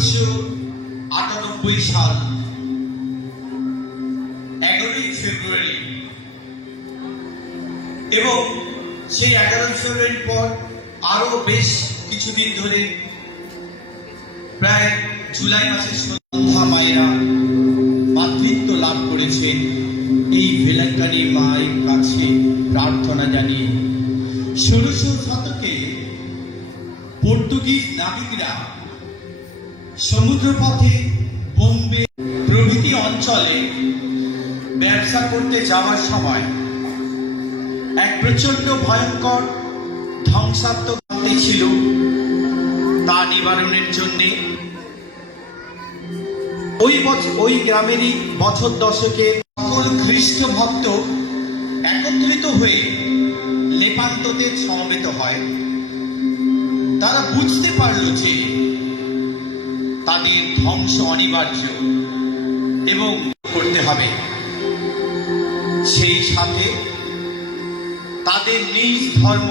1898 সাল 11ই ফেব্রুয়ারি, এবং সেই 11ই ফেব্রুয়ারির পর আরো বেশ কিছুদিন ধরে প্রায় জুলাই মাসের সন্ধ্যা মায়েরা মাতৃত্ব লাভ করেছেন এই ভেলাঙ্কানি মায়ের কাছে প্রার্থনা জানিয়ে। 1600 শতকে পর্তুগিজ নাবিকরা সমুদ্রপথে বোম্বে প্রভৃতি অঞ্চলে ব্যবসা করতে যাওয়ার সময় এক প্রচন্ড ভয়ঙ্কর ধ্বংসাত্মক আপত্তি ছিল। তা নিবারণের জন্যে ওই গ্রামেরই বছর দশকে সকল খ্রিস্ট ভক্ত একত্রিত হয়ে লেপান্ততে সমবেত হয়। তারা বুঝতে পারল যে তাদের ধ্বংস অনিবার্য এবং করতে হবে। সেই সাথে তাদের নিজ ধর্ম